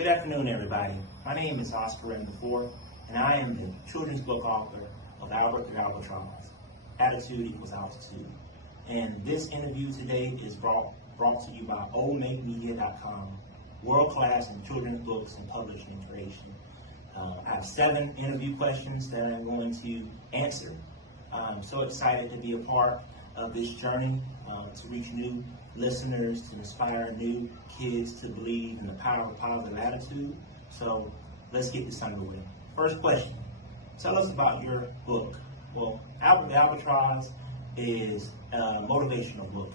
Good afternoon, everybody. My name is Redden, and I am the children's book author of Albert the Albatross, Attitude Equals Altitude. And this interview today is brought to you by oldmakemedia.com, world-class in children's books and publishing and creation. I have 7 interview questions that I'm going to answer. I'm so excited to be a part of this journey to reach new listeners, to inspire new kids to believe in the power of positive attitude. So let's get this underway. First question, tell us about your book. Well, Albert the Albatross is a motivational book.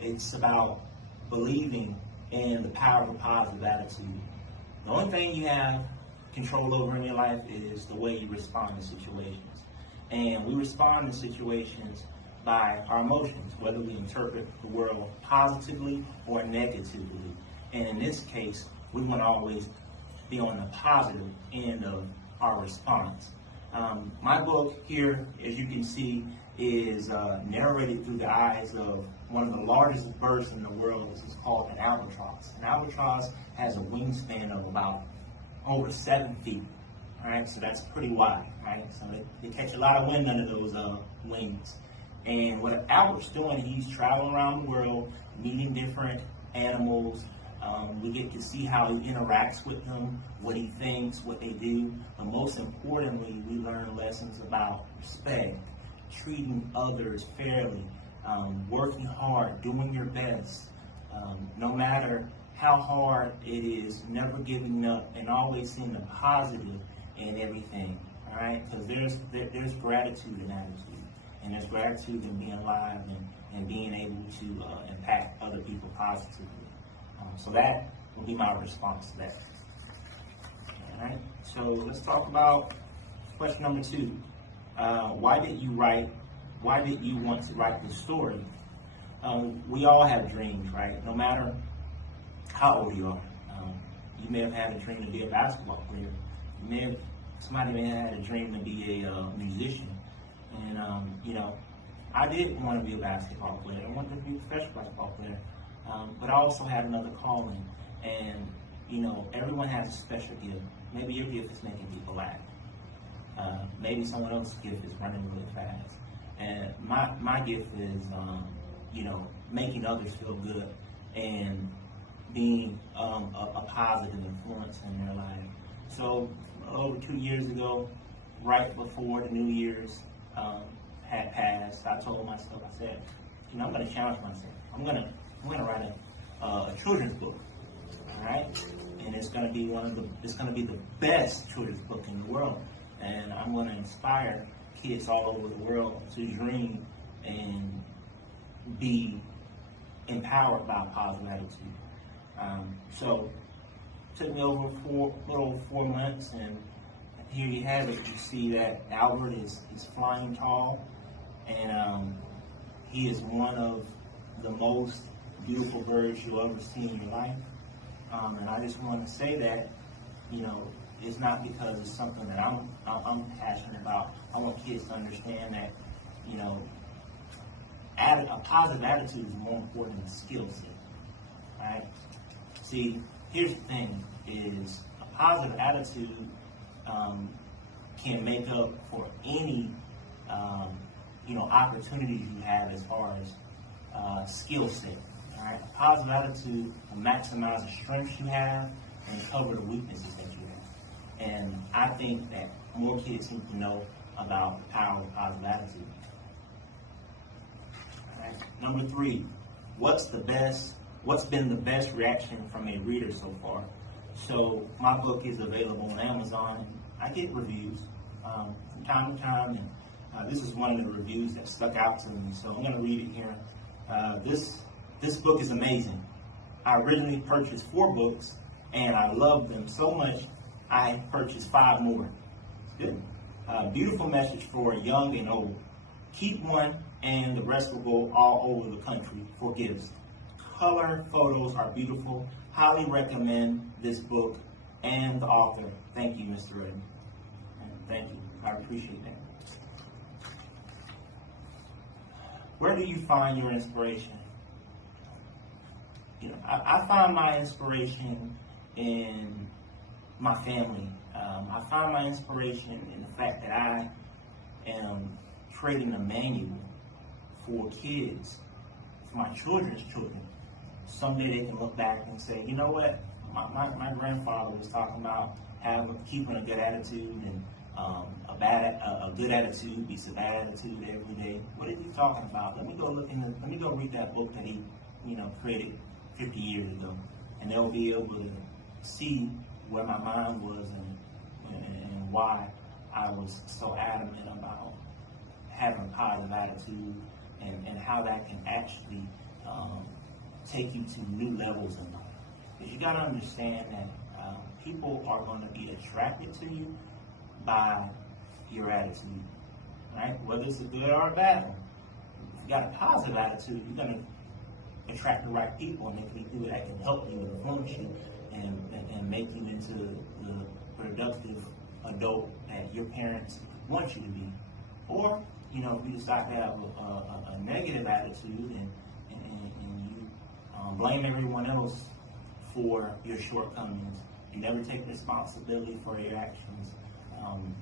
It's about believing in the power of a positive attitude. The only thing you have control over in your life is the way you respond to situations. And we respond to situations by our emotions, whether we interpret the world positively or negatively. And in this case, we want to always be on the positive end of our response. My book here, as you can see, is narrated through the eyes of one of the largest birds in the world. This is called an albatross. An albatross has a wingspan of about over 7 feet. All right, so that's pretty wide. Right, so they catch a lot of wind under those wings. And what Albert's doing, he's traveling around the world, meeting different animals. We get to see how he interacts with them, what he thinks, what they do. But most importantly, we learn lessons about respect, treating others fairly, working hard, doing your best. No matter how hard it is, never giving up, and always seeing the positive in everything. All right, because there's gratitude in attitude. And there's gratitude in being alive and being able to impact other people positively. So that will be my response to that. All right. So let's talk about question number 2. Why did you want to write this story? We all have dreams, right? No matter how old you are. You may have had a dream to be a basketball player. Somebody may have had a dream to be a musician. And, I did want to be a basketball player. I wanted to be a professional basketball player. But I also had another calling. And, everyone has a special gift. Maybe your gift is making people laugh. Maybe someone else's gift is running really fast. And my gift is, making others feel good and being a positive influence in their life. So over 2 years ago, right before the New Year's had passed, I told myself, I said, I'm going to challenge myself. I'm going to write a children's book, all right? And it's going to be the best children's book in the world. And I'm going to inspire kids all over the world to dream and be empowered by a positive attitude. So it took me over 4 months, and here you have it. You see that Albert is flying tall, and he is one of the most beautiful birds you'll ever see in your life. And I just want to say that, it's not because it's something that I'm passionate about. I want kids to understand that, a positive attitude is more important than skill set. Right? See, here's the thing: is a positive attitude can make up for any opportunities you have as far as skill set. All right, a positive attitude will maximize the strengths you have and cover the weaknesses that you have. And I think that more kids need to know about the power of positive attitude. All right. Number 3, what's been the best reaction from a reader so far? So my book is available on Amazon, and I get reviews from time to time, and this is one of the reviews that stuck out to me, so I'm going to read it here. This book is amazing. I originally purchased 4 books, and I loved them so much I purchased 5 more. Good. Beautiful message for young and old. Keep one, and the rest will go all over the country for gifts. Color photos are beautiful. Highly recommend this book and the author. Thank you, Mr. Redden. Thank you. I appreciate that. Where do you find your inspiration? I find my inspiration in my family. I find my inspiration in the fact that I am creating a manual for kids, for my children's children. Someday they can look back and say, you know what, my grandfather was talking about keeping a good attitude, and a good attitude beats a bad attitude every day. What is he talking about? Let me go read that book that he, created 50 years ago, and they'll be able to see where my mind was and why I was so adamant about having a positive attitude, and how that can actually take you to new levels in life. Because you got to understand that people are going to be attracted to you by your attitude, right? Whether it's a good or a bad one. If you got a positive attitude, you're going to attract the right people, and they can do it that can help you and influence you and make you into the productive adult that your parents want you to be. Or, if you decide to have a negative attitude and you blame everyone else for your shortcomings, you never take responsibility for your actions,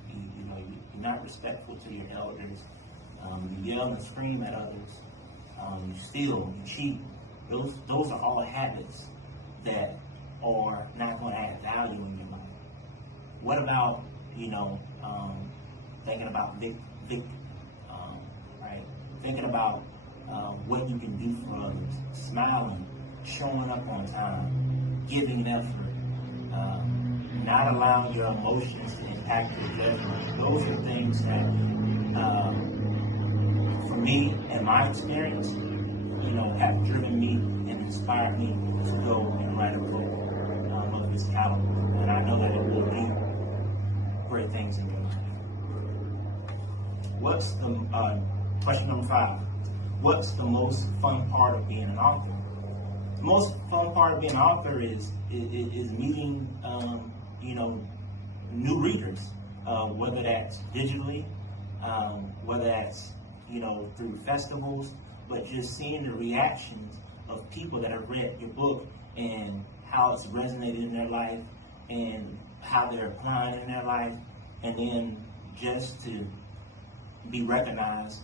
you're not respectful to your elders, you yell and scream at others, you steal, you cheat. Those are all habits that are not going to add value in your life. What about, thinking about victory, right? Thinking about what you can do for others, smiling, showing up on time, giving effort, not allowing your emotions to impact your judgment. Those are things that, for me and my experience, have driven me and inspired me to go and write a book of this caliber. And I know that it will do great things in your life. What's the question number 5? What's the most fun part of being an author? The most fun part of being an author is meeting, new readers, whether that's digitally, whether that's, through festivals, but just seeing the reactions of people that have read your book and how it's resonated in their life and how they're applying in their life, and then just to be recognized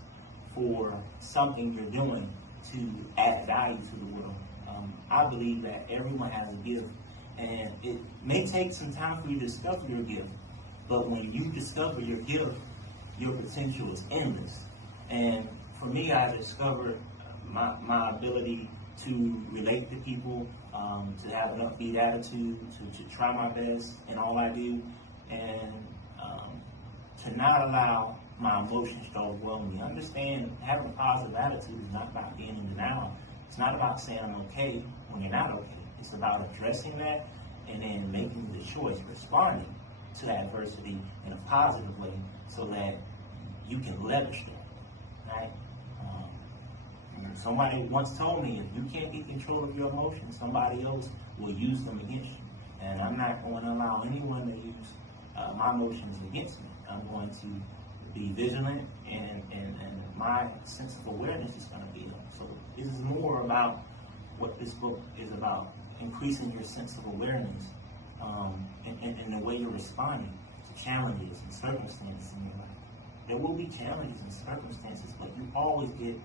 for something you're doing to add value to the world. I believe that everyone has a gift, and it may take some time for you to discover your gift, but when you discover your gift, your potential is endless. And for me, I discovered my ability to relate to people, to have an upbeat attitude, to try my best in all I do, and to not allow my emotions to overwhelm me. Understand, having a positive attitude is not about being in denial. It's not about saying I'm okay when you're not okay. It's about addressing that and then making the choice, responding to that adversity in a positive way so that you can leverage that, right? Somebody once told me, if you can't get control of your emotions, somebody else will use them against you. And I'm not going to allow anyone to use my emotions against me. I'm going to be vigilant, and my sense of awareness is going to be up. So this is more about what this book is about, increasing your sense of awareness and the way you're responding to challenges and circumstances in your life. There will be challenges and circumstances, but you always get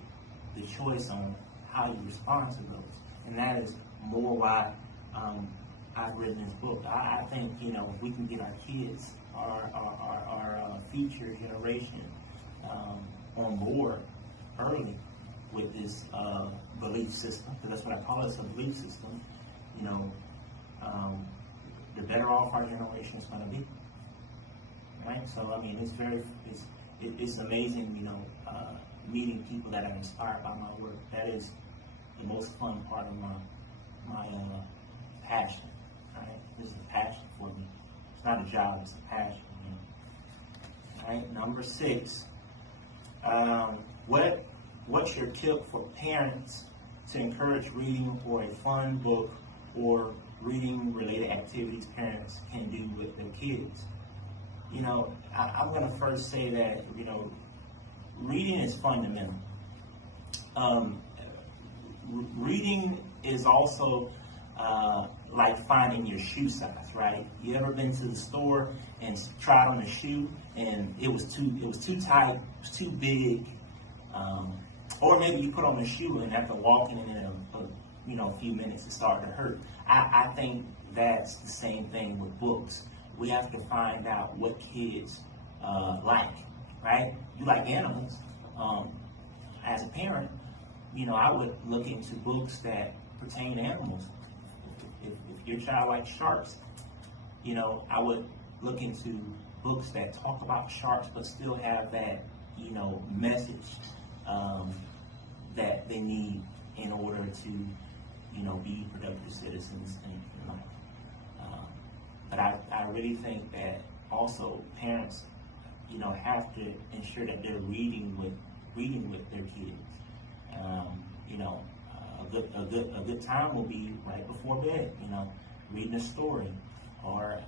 the choice on how you respond to those. And that is more why I've written this book. I think, if we can get our kids, our future generation on board early with this belief system, because that's what I call it, it's a belief system, the better off our generation is going to be. Right? So, I mean, it's amazing, meeting people that are inspired by my work. That is the most fun part of my passion. Right? This is a passion for me. It's not a job, it's a passion. All right, number 6. What's your tip for parents to encourage reading, or a fun book or reading related activities parents can do with their kids? I'm going to first say that, reading is fundamental. Reading is also like finding your shoe size, right? You ever been to the store and tried on a shoe and it was too tight, it was too big, or maybe you put on a shoe and after walking in a few minutes it started to hurt. I think that's the same thing with books. We have to find out what kids like, right? You like animals. As a parent, I would look into books that pertain to animals. If your child likes sharks, I would look into books that talk about sharks but still have that, message that they need in order to, be productive citizens in life. But I really think that also parents, have to ensure that they're reading with their kids. A good time will be right before bed, reading a story, or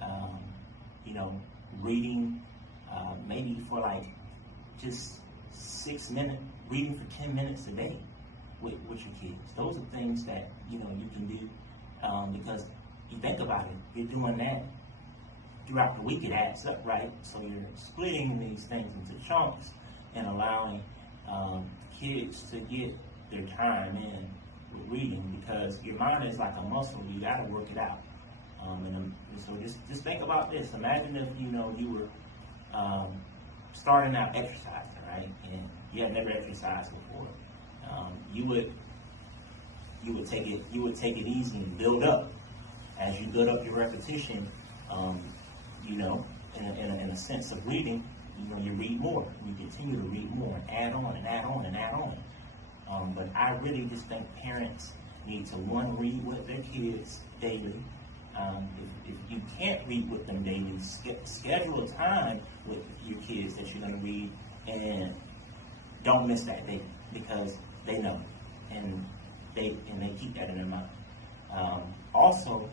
reading maybe for like just 6 minutes, reading for 10 minutes a day with your kids. Those are things that you can do because you think about it, you're doing that throughout the week, it adds up, right? So you're splitting these things into chunks and allowing kids to get their time in with reading, because your mind is like a muscle. You got to work it out. And so just think about this. Imagine if you were starting out exercising, right? And you had never exercised before. You would take it easy and build up. As you build up your repetition, in a sense of reading, you read more. You continue to read more, add on and add on and add on. But I really just think parents need to, one, read with their kids daily. If you can't read with them daily, schedule a time with your kids that you're going to read, and don't miss that day, because they know, and they keep that in their mind. Also,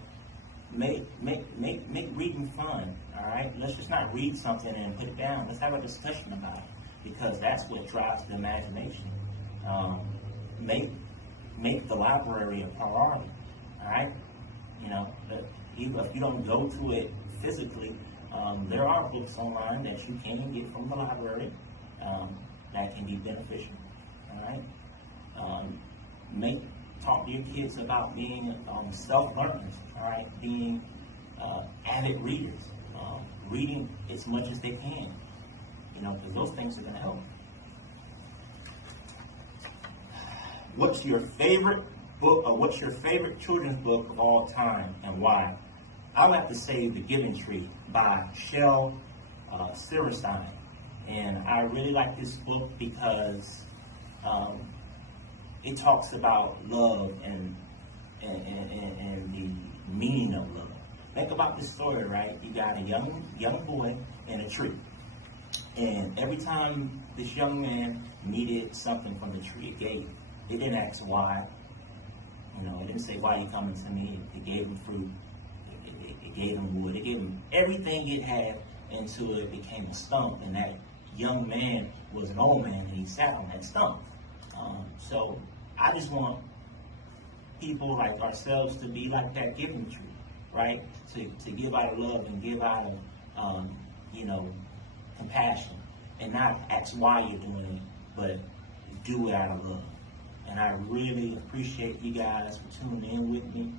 make reading fun. All right, let's just not read something and put it down. Let's have a discussion about it, because that's what drives the imagination. Make the library a priority. All right, even if you don't go to it physically, there are books online that you can get from the library that can be beneficial. All right, talk to your kids about being self-learners. All right, being avid readers, reading as much as they can, because those things are going to help. What's your favorite book, or what's your favorite children's book of all time, and why? I would have to say The Giving Tree by Shel Silverstein. And I really like this book because it talks about love and the meaning of love. Think about this story, right? You got a young boy in a tree. And every time this young man needed something from the tree, it gave. It didn't ask why. It didn't say, why are you coming to me? It gave him fruit. It gave him wood. It gave him everything it had until it became a stump. And that young man was an old man, and he sat on that stump. So I just want people like ourselves to be like that giving tree, right? To give out of love and give out of, compassion, and not ask why you're doing it, but do it out of love. And I really appreciate you guys for tuning in with me.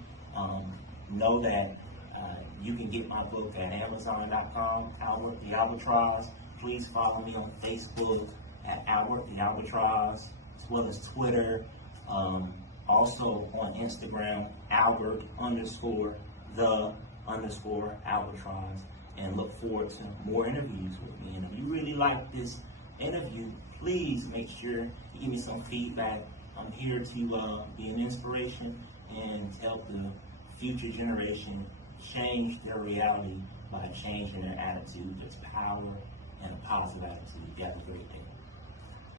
Know that you can get my book at Amazon.com, Outward the Albatross. Please follow me on Facebook at Outward the Albatross, as well as Twitter. Also on Instagram, Albert_the_Albatross. And look forward to more interviews with me. And if you really like this interview, please make sure you give me some feedback. I'm here to be an inspiration and help the future generation change their reality by changing their attitude. There's power and a positive attitude. You have a great day.